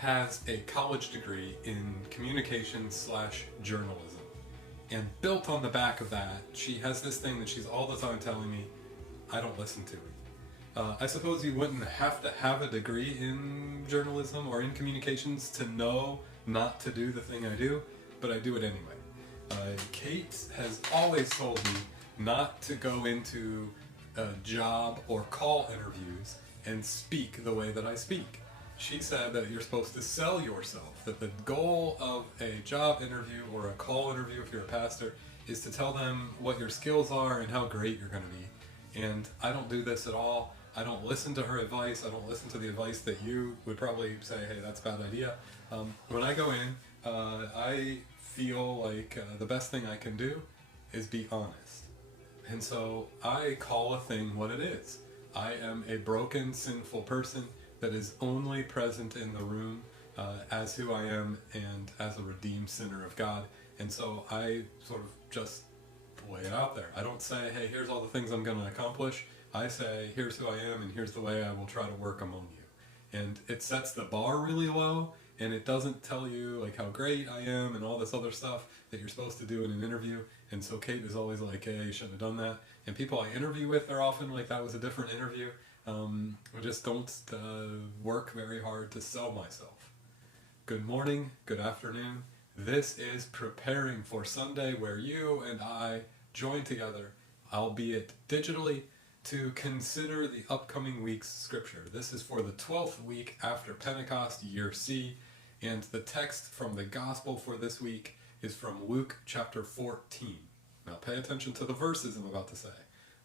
has a college degree in communications/journalism. And built on the back of that, she has this thing that she's all the time telling me, I don't listen to it. I suppose you wouldn't have to have a degree in journalism or in communications to know not to do the thing I do, but I do it anyway. Kate has always told me not to go into a job or call interviews and speak the way that I speak. She said that you're supposed to sell yourself, that the goal of a job interview or a call interview if you're a pastor is to tell them what your skills are and how great you're going to be. And I don't do this at all. I don't listen to her advice. I don't listen to the advice that you would probably say, hey, that's a bad idea. When I go in, I feel like the best thing I can do is be honest. And so I call a thing what it is. I am a broken, sinful person that is only present in the room as who I am and as a redeemed sinner of God. And so I sort of just lay it out there. I don't say, hey, here's all the things I'm going to accomplish. I say, here's who I am and here's the way I will try to work among you. And it sets the bar really low, and it doesn't tell you like how great I am and all this other stuff that you're supposed to do in an interview. And so Kate is always like, hey, you shouldn't have done that. And people I interview with are often like, that was a different interview. I just don't work very hard to sell myself. Good morning, good afternoon. This is Preparing for Sunday, where you and I join together, albeit digitally, to consider the upcoming week's scripture. This is for the 12th week after Pentecost, year C, and the text from the gospel for this week is from Luke chapter 14. Now pay attention to the verses I'm about to say.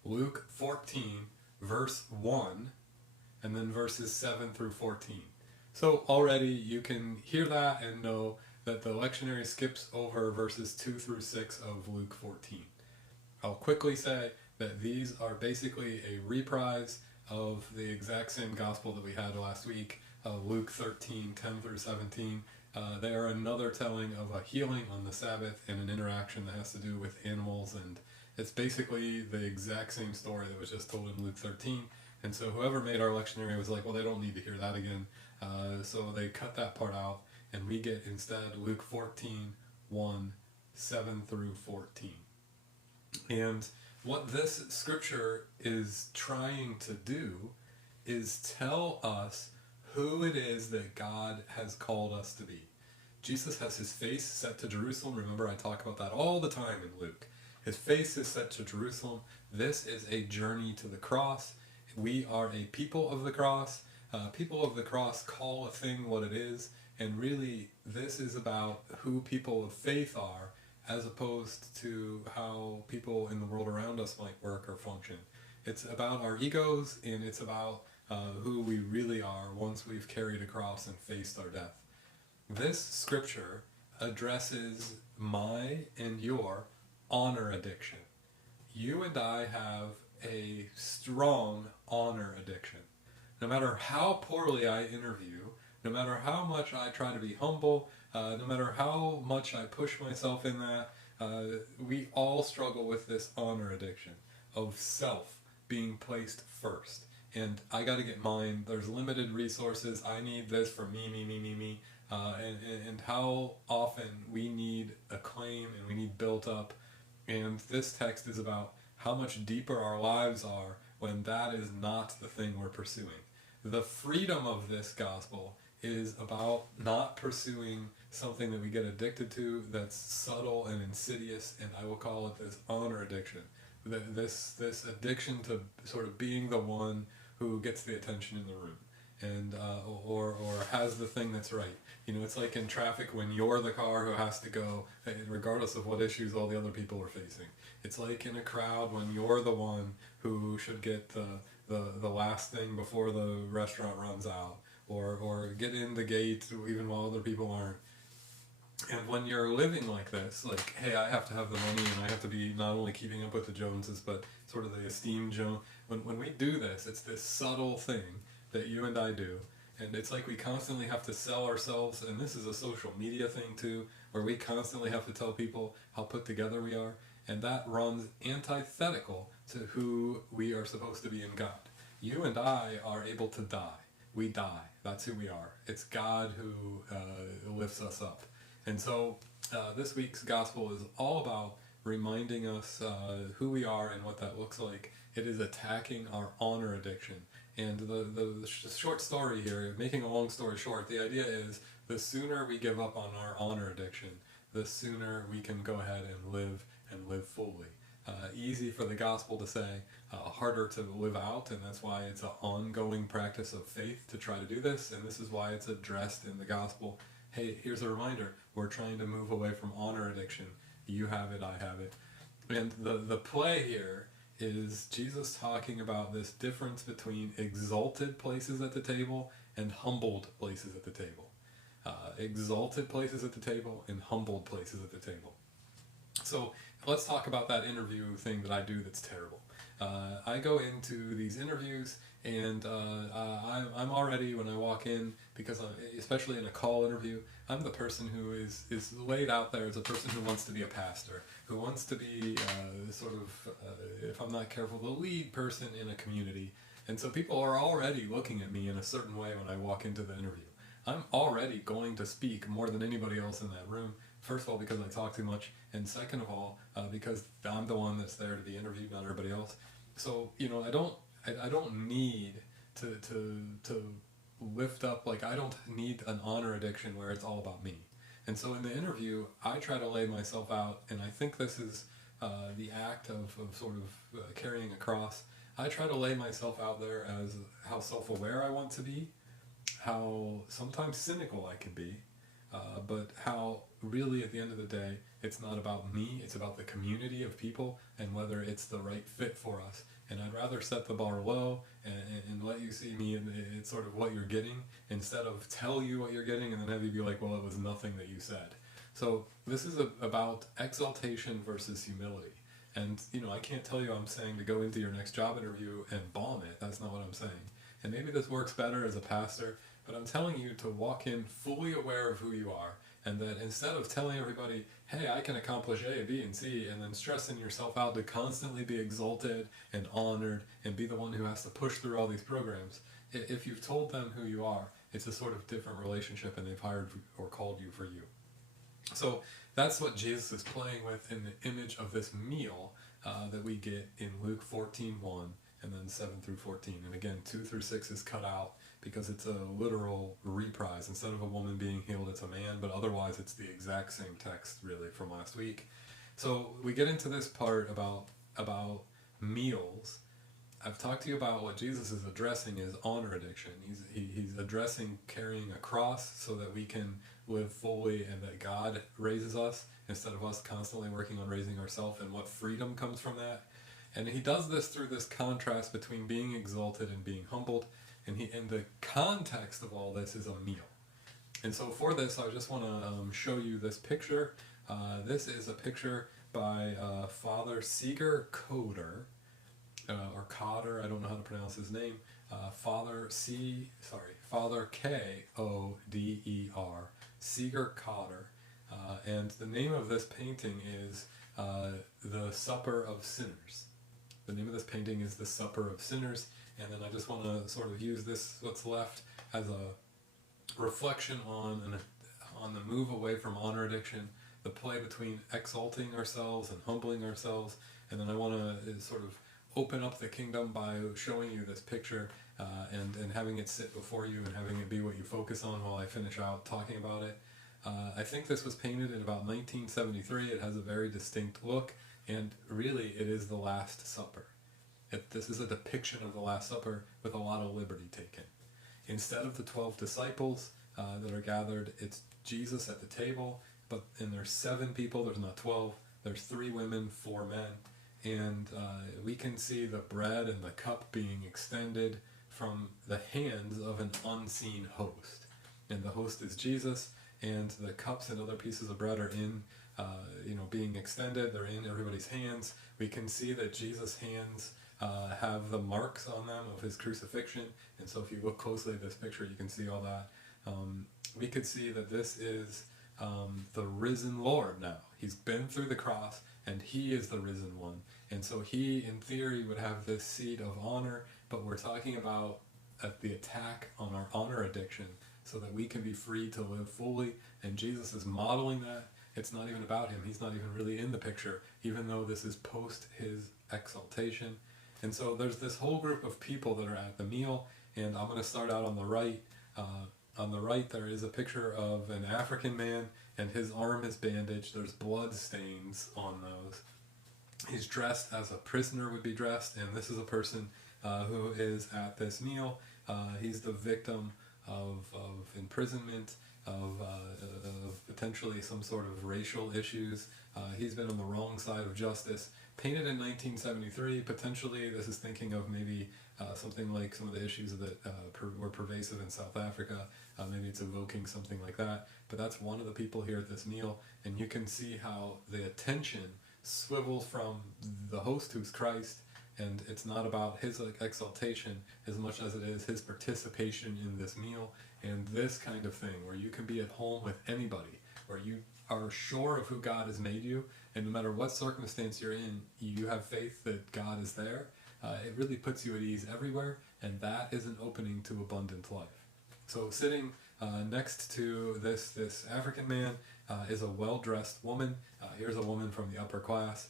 Luke 14, verse 1, and then verses 7 through 14. So already you can hear that and know that the lectionary skips over verses 2 through 6 of Luke 14. I'll quickly say that these are basically a reprise of the exact same gospel that we had last week, Luke 13, 10 through 17. They are another telling of a healing on the Sabbath and an interaction that has to do with animals, and it's basically the exact same story that was just told in Luke 13. And so whoever made our lectionary was like, well, they don't need to hear that again. So they cut that part out, and we get instead Luke 14, 1, 7 through 14. And what this scripture is trying to do is tell us who it is that God has called us to be. Jesus has his face set to Jerusalem. Remember, I talk about that all the time in Luke. His face is set to Jerusalem. This is a journey to the cross. We are a people of the cross. People of the cross call a thing what it is, and really this is about who people of faith are, as opposed to how people in the world around us might work or function. It's about our egos, and it's about who we really are once we've carried a cross and faced our death. This scripture addresses my and your honor addiction. You and I have a strong honor addiction. No matter how poorly I interview, no matter how much I try to be humble, no matter how much I push myself in that, we all struggle with this honor addiction of self being placed first. And I got to get mine. There's limited resources. I need this for me. And how often we need acclaim and we need built up. And this text is about how much deeper our lives are when that is not the thing we're pursuing. The freedom of this gospel is about not pursuing something that we get addicted to that's subtle and insidious, and I will call it this honor addiction. This addiction to sort of being the one who gets the attention in the room, and or has the thing that's right. You know, it's like in traffic when you're the car who has to go, regardless of what issues all the other people are facing. It's like in a crowd when you're the one who should get the last thing before the restaurant runs out, or get in the gate even while other people aren't. And when you're living like this, like, hey, I have to have the money and I have to be not only keeping up with the Joneses, but sort of the esteemed Jones. When we do this, it's this subtle thing that you and I do. And it's like we constantly have to sell ourselves, and this is a social media thing too, where we constantly have to tell people how put together we are, and that runs antithetical to who we are supposed to be in God. You and I are able to die. we die. That's who we are. It's God who lifts us up. And so this week's gospel is all about reminding us who we are and what that looks like. It is attacking our honor addiction. And the short story here, making a long story short, the idea is the sooner we give up on our honor addiction, the sooner we can go ahead and live fully. Easy for the gospel to say, harder to live out, and that's why it's an ongoing practice of faith to try to do this, and this is why it's addressed in the gospel. Hey, here's a reminder, we're trying to move away from honor addiction. You have it, I have it. And the play here is Jesus talking about this difference between exalted places at the table and humbled places at the table. Exalted places at the table and humbled places at the table. So let's talk about that interview thing that I do that's terrible. I go into these interviews and I'm already, when I walk in, because especially in a call interview, I'm the person who is laid out there as a person who wants to be a pastor, who wants to be if I'm not careful, the lead person in a community. And so people are already looking at me in a certain way when I walk into the interview. I'm already going to speak more than anybody else in that room. First of all, because I talk too much, and second of all, because I'm the one that's there to be interviewed, not everybody else. So I don't need to lift up, like I don't need an honor addiction where it's all about me. And so in the interview, I try to lay myself out, and I think this is the act of sort of carrying a cross. I try to lay myself out there as how self-aware I want to be, how sometimes cynical I can be, but how really at the end of the day, it's not about me, it's about the community of people and whether it's the right fit for us. And I'd rather set the bar low and let you see me and it's sort of what you're getting instead of tell you what you're getting and then have you be like, well, it was nothing that you said. So this is about exaltation versus humility. And I can't tell you I'm saying to go into your next job interview and bomb it. That's not what I'm saying. And maybe this works better as a pastor, but I'm telling you to walk in fully aware of who you are, and that instead of telling everybody, hey, I can accomplish A, B, and C, and then stressing yourself out to constantly be exalted and honored and be the one who has to push through all these programs, if you've told them who you are, it's a sort of different relationship and they've hired or called you for you. So that's what Jesus is playing with in the image of this meal that we get in Luke 14:1 and then 7 through 14. And again, 2 through 6 is cut out because it's a literal reprise. Instead of a woman being healed, it's a man, but otherwise it's the exact same text really from last week. So we get into this part about meals. I've talked to you about what Jesus is addressing is honor addiction. He's addressing carrying a cross so that we can live fully and that God raises us instead of us constantly working on raising ourselves, and what freedom comes from that. And he does this through this contrast between being exalted and being humbled. And the context of all this is a meal. And so for this, I just want to show you this picture. This is a picture by Father Seeger Coder, or Coder, I don't know how to pronounce his name. Father K-O-D-E-R, Seeger Coder. And the name of this painting is The Supper of Sinners. The name of this painting is The Supper of Sinners. And then I just want to sort of use this, what's left, as a reflection on the move away from honor addiction, the play between exalting ourselves and humbling ourselves. And then I want to sort of open up the kingdom by showing you this picture and having it sit before you and having it be what you focus on while I finish out talking about it. I think this was painted in about 1973. It has a very distinct look, and really it is the Last Supper. This is a depiction of the Last Supper with a lot of liberty taken. Instead of the 12 disciples that are gathered, it's Jesus at the table, and there's 7 people, there's not 12, there's 3 women, 4 men, and we can see the bread and the cup being extended from the hands of an unseen host. And the host is Jesus, and the cups and other pieces of bread are being extended, they're in everybody's hands. We can see that Jesus' hands have the marks on them of his crucifixion, and so if you look closely at this picture you can see all that. We could see that this is the risen Lord now. He's been through the cross and he is the risen one, and so he in theory would have this seat of honor, but we're talking about at the attack on our honor addiction so that we can be free to live fully. And Jesus is modeling that. It's not even about him. He's not even really in the picture, even though this is post his exaltation. And so there's this whole group of people that are at the meal, and I'm going to start out on the right. On the right, there is a picture of an African man, and his arm is bandaged. There's blood stains on those. He's dressed as a prisoner would be dressed, and this is a person who is at this meal. He's the victim of imprisonment, of potentially some sort of racial issues. He's been on the wrong side of justice. Painted in 1973, potentially this is thinking of maybe something like some of the issues that were pervasive in South Africa. Maybe it's evoking something like that. But that's one of the people here at this meal, and you can see how the attention swivels from the host, who's Christ, and it's not about his exaltation as much as it is his participation in this meal. And this kind of thing where you can be at home with anybody, where you are sure of who God has made you, and no matter what circumstance you're in, you have faith that God is there. It really puts you at ease everywhere, and that is an opening to abundant life. So sitting next to this African man is a well-dressed woman. Here's a woman from the upper class.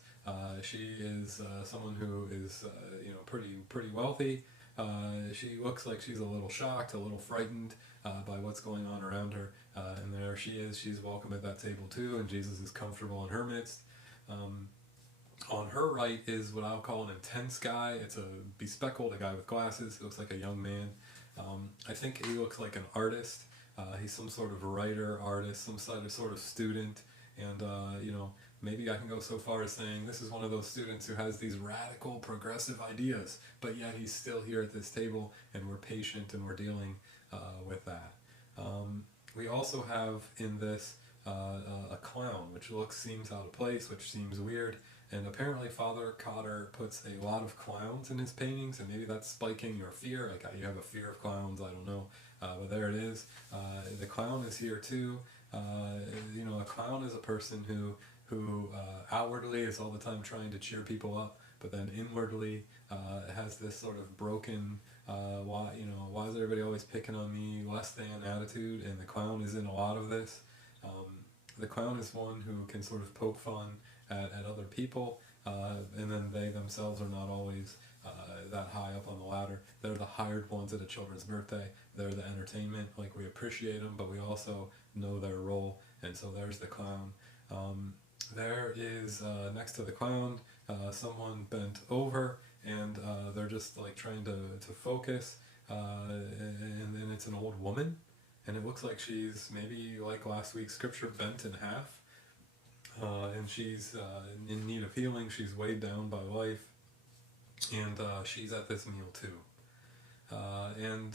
She is someone who is pretty wealthy. She looks like she's a little shocked, a little frightened by what's going on around her. And there she is. She's welcome at that table too, and Jesus is comfortable in her midst. On her right is what I'll call an intense guy. It's a bespectacled, a guy with glasses. He looks like a young man. I think he looks like an artist. He's some sort of writer, artist, some sort of student. And, maybe I can go so far as saying this is one of those students who has these radical, progressive ideas, but yet he's still here at this table, and we're patient and we're dealing with that. We also have in this a clown, which seems out of place, which seems weird. And apparently Father Cotter puts a lot of clowns in his paintings, and maybe that's spiking your fear, like you have a fear of clowns, I don't know. But there it is. The clown is here too. A clown is a person who outwardly is all the time trying to cheer people up, but then inwardly has this sort of broken, why is everybody always picking on me, less than attitude, and the clown is in a lot of this. The clown is one who can sort of poke fun at other people, and then they themselves are not always that high up on the ladder. They're the hired ones at a children's birthday. They're the entertainment. Like, we appreciate them, but we also know their role, and so there's the clown. There is, next to the clown, someone bent over, and they're just like trying to focus, and it's an old woman, and it looks like she's maybe, like last week's scripture, bent in half, and she's in need of healing. She's weighed down by life, and she's at this meal too. And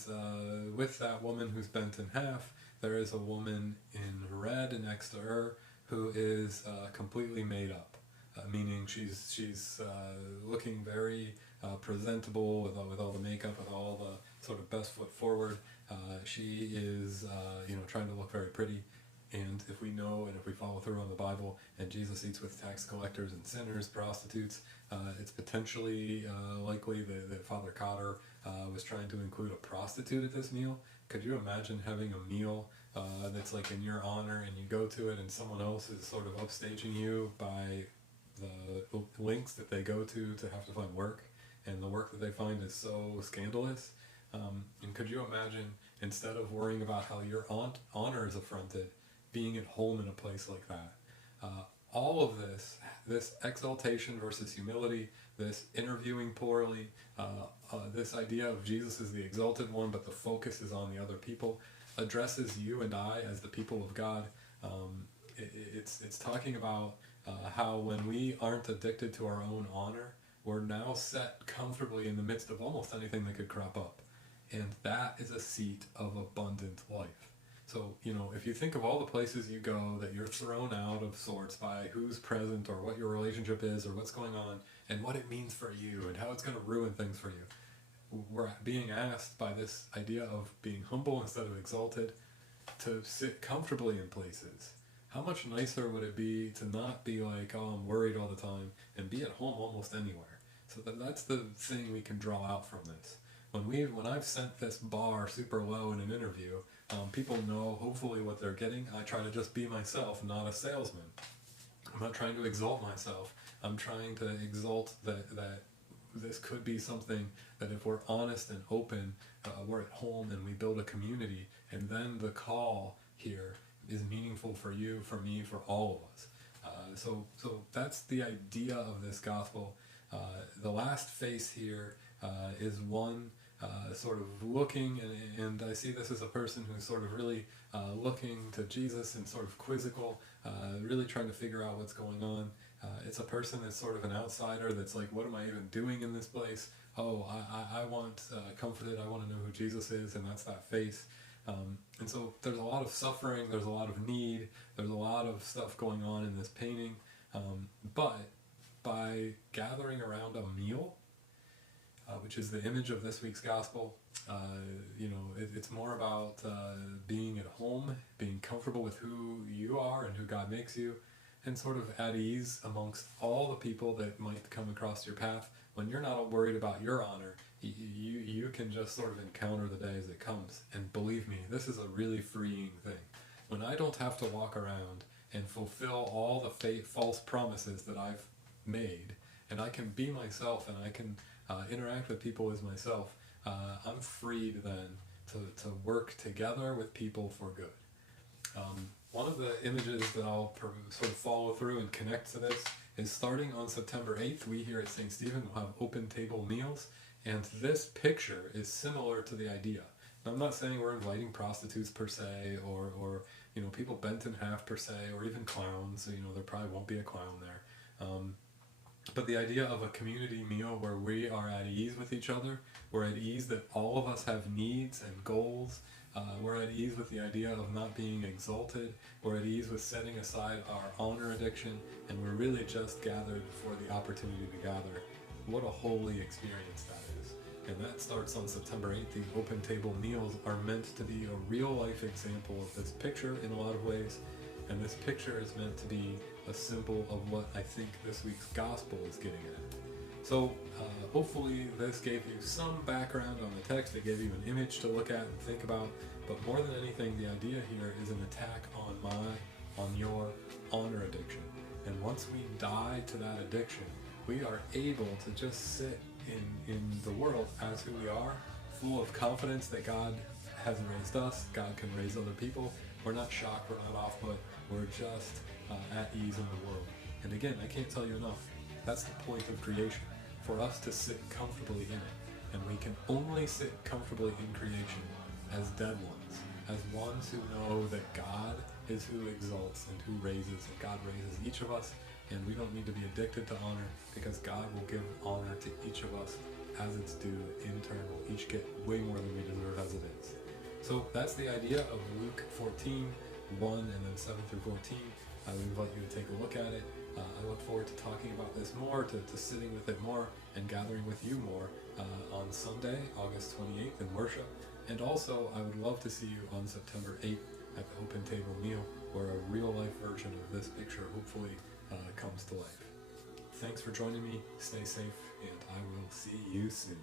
with that woman who's bent in half, there is a woman in red next to her who is completely made up, meaning she's looking very presentable with all the makeup, with all the sort of best foot forward. She is trying to look very pretty. And if we know and if we follow through on the Bible, and Jesus eats with tax collectors and sinners, prostitutes, it's potentially likely that Father Cotter was trying to include a prostitute at this meal. Could you imagine having a meal that's like in your honor, and you go to it and someone else is sort of upstaging you by the links that they go to have to find work, and the work that they find is so scandalous? And could you imagine, instead of worrying about how your honor is affronted, being at home in a place like that? All of this exaltation versus humility, this interviewing poorly, this idea of Jesus as the exalted one, but the focus is on the other people, addresses you and I as the people of God. It's talking about how when we aren't addicted to our own honor, we're now set comfortably in the midst of almost anything that could crop up. And that is a seat of abundant life. So, if you think of all the places you go that you're thrown out of sorts by who's present, or what your relationship is, or what's going on, and what it means for you, and how it's going to ruin things for you, we're being asked by this idea of being humble instead of exalted to sit comfortably in places. How much nicer would it be to not be like, oh, I'm worried all the time, and be at home almost anywhere? So that's the thing we can draw out from this. When I've sent this bar super low in an interview, people know hopefully what they're getting. I try to just be myself, not a salesman. I'm not trying to exalt myself. I'm trying to exalt that this could be something that if we're honest and open, we're at home and we build a community, and then the call here is meaningful for you, for me, for all of us. So that's the idea of this gospel. The last face here is one sort of looking, and I see this as a person who's sort of really looking to Jesus and sort of quizzical, really trying to figure out what's going on. It's a person that's sort of an outsider that's like, what am I even doing in this place? Oh, I want comforted, I want to know who Jesus is, and that's that face. And so there's a lot of suffering, there's a lot of need, there's a lot of stuff going on in this painting, but by gathering around a meal, which is the image of this week's gospel, it's more about being at home, being comfortable with who you are and who God makes you, and sort of at ease amongst all the people that might come across your path. When you're not worried about your honor, you can just sort of encounter the day as it comes. And believe me, this is a really freeing thing. When I don't have to walk around and fulfill all the false promises that I've made, and I can be myself and I can interact with people as myself, I'm freed then to work together with people for good. One of the images that I'll sort of follow through and connect to this is starting on September 8th, we here at St. Stephen will have open table meals, and this picture is similar to the idea. Now, I'm not saying we're inviting prostitutes per se, or people bent in half per se, or even clowns. There probably won't be a clown there. But the idea of a community meal where we are at ease with each other, we're at ease that all of us have needs and goals, we're at ease with the idea of not being exalted, we're at ease with setting aside our honor addiction, and we're really just gathered for the opportunity to gather. What a holy experience that is. And that starts on September 8th. The open table meals are meant to be a real life example of this picture in a lot of ways, and this picture is meant to be a symbol of what I think this week's gospel is getting at. So hopefully this gave you some background on the text, it gave you an image to look at and think about, but more than anything, the idea here is an attack on your honor addiction. And once we die to that addiction, we are able to just sit in the world as who we are, full of confidence that God has raised us, God can raise other people. We're not shocked, we're not off put, we're just at ease in the world. And again, I can't tell you enough, that's the point of creation, for us to sit comfortably in it. And we can only sit comfortably in creation as dead ones, as ones who know that God is who exalts and who raises, and God raises each of us, and we don't need to be addicted to honor, because God will give honor to each of us as it's due in turn. We'll each get way more than we deserve as it is. So that's the idea of Luke 14, 1 and then 7 through 14. I would invite you to take a look at it. I look forward to talking about this more, to sitting with it more, and gathering with you more on Sunday, August 28th in worship. And also, I would love to see you on September 8th at the Open Table Meal, where a real-life version of this picture hopefully comes to life. Thanks for joining me. Stay safe, and I will see you soon.